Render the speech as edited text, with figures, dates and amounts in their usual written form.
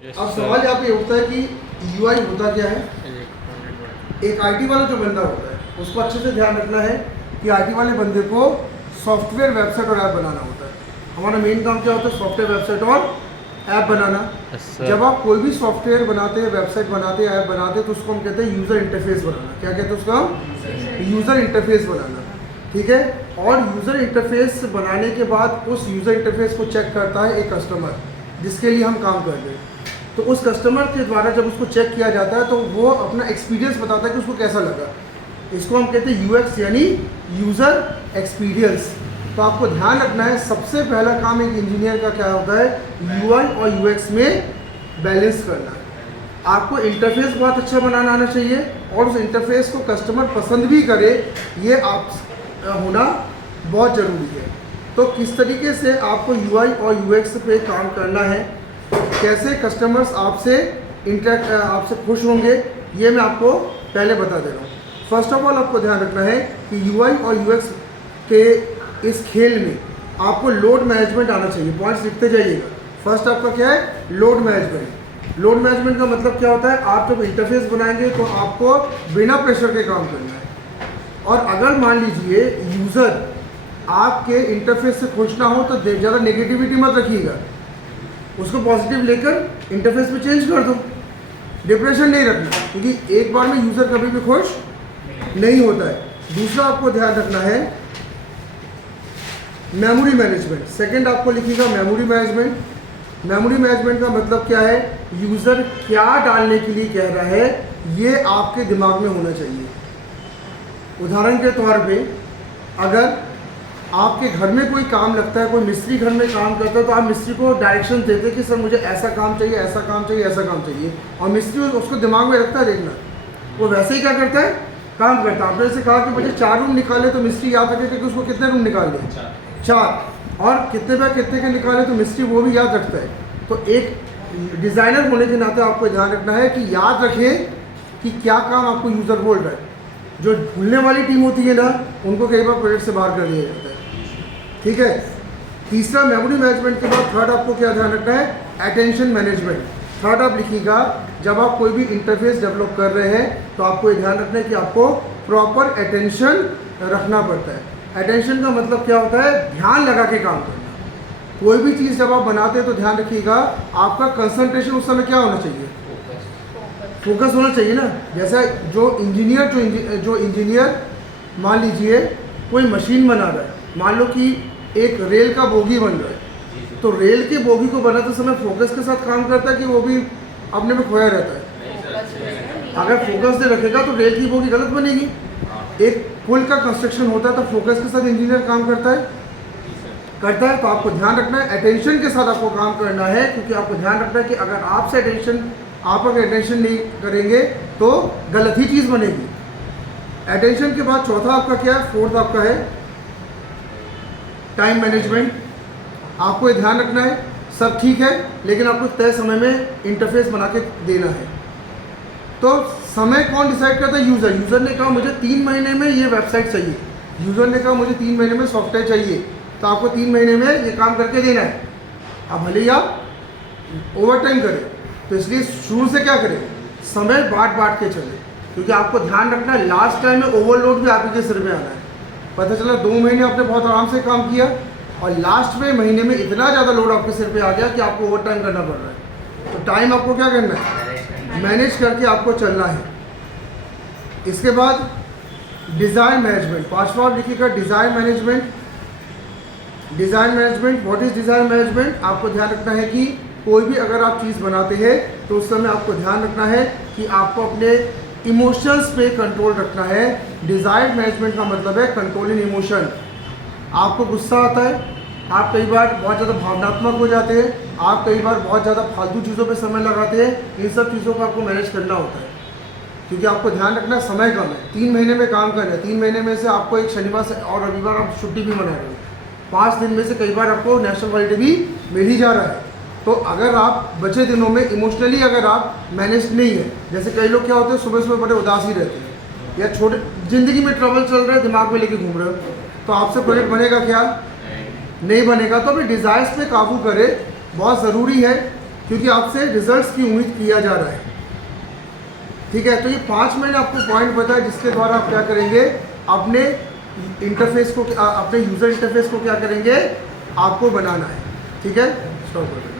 अब सवाल यहाँ पे उठता है कि यूआई होता क्या है। एक आईटी वाला जो बंदा होता है उसको अच्छे से ध्यान रखना है कि आईटी वाले बंदे को सॉफ्टवेयर, वेबसाइट और ऐप बनाना होता है। हमारा मेन काम क्या होता है? सॉफ्टवेयर, वेबसाइट और ऐप बनाना। जब आप कोई भी सॉफ्टवेयर बनाते हैं, वेबसाइट बनाते हैं, ऐप बनाते हैं तो उसको हम कहते हैं यूज़र इंटरफेस बनाना। क्या कहते हैं उसका? यूज़र इंटरफेस बनाना। ठीक है। और यूज़र इंटरफेस बनाने के बाद उस यूज़र इंटरफेस को चेक करता है एक कस्टमर जिसके लिए हम काम कर रहे हैं। तो उस कस्टमर के द्वारा जब उसको चेक किया जाता है तो वो अपना एक्सपीरियंस बताता है कि उसको कैसा लगा। इसको हम कहते हैं यूएक्स यानी यूज़र एक्सपीरियंस। तो आपको ध्यान रखना है सबसे पहला काम एक इंजीनियर का क्या होता है? यूआई और यूएक्स में बैलेंस करना। आपको इंटरफेस बहुत अच्छा बनाना आना चाहिए और उस इंटरफेस को कस्टमर पसंद भी करे, ये आप होना बहुत ज़रूरी है। तो किस तरीके से आपको यूआई और यूएक्स पे काम करना है, कैसे कस्टमर्स आपसे खुश होंगे, ये मैं आपको पहले बता दे रहा हूँ। फर्स्ट ऑफ ऑल आपको ध्यान रखना है कि यूआई और यूएक्स के इस खेल में आपको लोड मैनेजमेंट आना चाहिए। पॉइंट्स लिखते जाइएगा। फर्स्ट आपका क्या है? Load management. लोड मैनेजमेंट का मतलब क्या होता है? आप जब इंटरफेस बनाएंगे तो आपको बिना प्रेशर के काम करना है। और अगर मान लीजिए यूज़र आपके इंटरफेस से खुश ना हो तो ज़्यादा नेगेटिविटी मत रखिएगा, उसको पॉजिटिव लेकर इंटरफेस में चेंज कर दो। डिप्रेशन नहीं रखना, क्योंकि एक बार में यूज़र कभी भी खुश नहीं होता है। दूसरा आपको ध्यान रखना है मेमोरी मैनेजमेंट। सेकंड आपको लिखिएगा मेमोरी मैनेजमेंट। मेमोरी मैनेजमेंट का मतलब क्या है? यूज़र क्या डालने के लिए कह रहा है ये आपके दिमाग में होना चाहिए। उदाहरण के तौर पे अगर आपके घर में कोई काम लगता है, कोई मिस्त्री घर में काम करता है तो आप मिस्त्री को डायरेक्शन देते हैं कि सर मुझे ऐसा काम चाहिए, ऐसा काम चाहिए, ऐसा काम चाहिए, और मिस्त्री उसको दिमाग में रखता है। देखना वो वैसे ही क्या करता है? काम करता है। आपने जैसे कहा कि मुझे 4 रूम निकाले तो मिस्त्री याद रखेगा कि उसको कितने रूम निकालने हैं? 4। और कितने बाय कितने के निकाले तो मिस्त्री वो भी याद रखता है। तो एक डिज़ाइनर होने के नाते आपको ध्यान रखना है कि याद रखें कि क्या काम आपको यूज़र बोल रहा है। जो भूलने वाली टीम होती है ना, उनको कई बार प्रोजेक्ट से बाहर कर दिया जाता है। ठीक है। तीसरा मेमोरी मैनेजमेंट के बाद थर्ड आपको क्या ध्यान रखना है? Attention management. थर्ड आप लिखिएगा जब आप कोई भी इंटरफेस डेवलप कर रहे हैं तो आपको ये ध्यान रखना है कि आपको प्रॉपर अटेंशन रखना पड़ता है। अटेंशन का मतलब क्या होता है? ध्यान लगा के काम करना। कोई भी चीज़ जब आप बनाते हैं तो ध्यान रखिएगा आपका कंसंट्रेशन उस समय क्या होना चाहिए? फोकस होना चाहिए ना। जैसा जो इंजीनियर मान लीजिए कोई मशीन बना रहा है, मान लो कि एक रेल का बोगी बन रहा है, तो रेल के बोगी को बनाते समय फोकस के साथ काम करता है कि वो भी अपने में खोया रहता है? अगर फोकस नहीं रखेगा तो रेल की बोगी गलत बनेगी। एक पुल का कंस्ट्रक्शन होता है तो फोकस के साथ इंजीनियर काम करता है। तो आपको ध्यान रखना है अटेंशन के साथ आपको काम करना है, क्योंकि आपको ध्यान रखना है कि अगर आप अगर अटेंशन नहीं करेंगे तो गलत ही चीज़ बनेगी। अटेंशन के बाद चौथा आपका क्या है? फोर्थ आपका है टाइम मैनेजमेंट। आपको ये ध्यान रखना है सब ठीक है लेकिन आपको तय समय में इंटरफेस बना के देना है। तो समय कौन डिसाइड करता है? यूज़र ने कहा मुझे 3 महीने में ये वेबसाइट चाहिए, यूज़र ने कहा मुझे 3 महीने में सॉफ्टवेयर चाहिए, तो आपको 3 महीने में ये काम करके देना है। अब भले ही आप ओवर टाइम करें, तो इसलिए शुरू से क्या करें? समय बांट के चले, क्योंकि आपको ध्यान रखना है लास्ट टाइम में ओवरलोड भी आप ही के सिर में आना है। पता चला 2 महीने आपने बहुत आराम से काम किया और लास्ट में महीने में इतना ज़्यादा लोड आपके सिर पे आ गया कि आपको ओवर टाइम करना पड़ रहा है। तो टाइम आपको क्या करना है? मैनेज करके आपको चलना है। इसके बाद डिज़ाइन मैनेजमेंट। पांचवा आप लिखिएगा design management. Design management, what is design management? आपको ध्यान रखना है कि कोई भी अगर आप चीज़ बनाते हैं तो उस समय आपको ध्यान रखना है कि आपको अपने इमोशंस पे कंट्रोल रखना है। डिज़ायर मैनेजमेंट का मतलब है कंट्रोलिंग इमोशन। आपको गुस्सा आता है, आप कई बार बहुत ज़्यादा भावनात्मक हो जाते हैं, आप कई बार बहुत ज़्यादा फालतू चीज़ों पे समय लगाते हैं। इन सब चीज़ों को आपको मैनेज करना होता है, क्योंकि आपको ध्यान रखना समय कम है। 3 महीने में काम करना है। 3 महीने में से आपको एक शनिवार से और रविवार आप छुट्टी भी मना रहे हो। 5 दिन में से कई बार आपको नेशनल हॉलीडे भी मिल ही जा रहा है। तो अगर आप बचे दिनों में इमोशनली अगर आप मैनेज नहीं है, जैसे कई लोग क्या होते हैं सुबह सुबह बड़े उदास ही रहते हैं या छोटे ज़िंदगी में ट्रबल चल रहा है दिमाग में लेके घूम रहे हो, तो आपसे प्रोजेक्ट बनेगा क्या? नहीं बनेगा। तो अपने डिज़ायर्स पे काबू करें, बहुत ज़रूरी है। क्योंकि आपसे रिजल्ट्स की उम्मीद किया जा रहा है। ठीक है, तो ये 5 मैंने आपको पॉइंट बताया जिसके द्वारा आप क्या करेंगे, अपने इंटरफेस को, अपने यूज़र इंटरफेस को क्या करेंगे, आपको बनाना है। ठीक है, स्टॉप कर देंगे।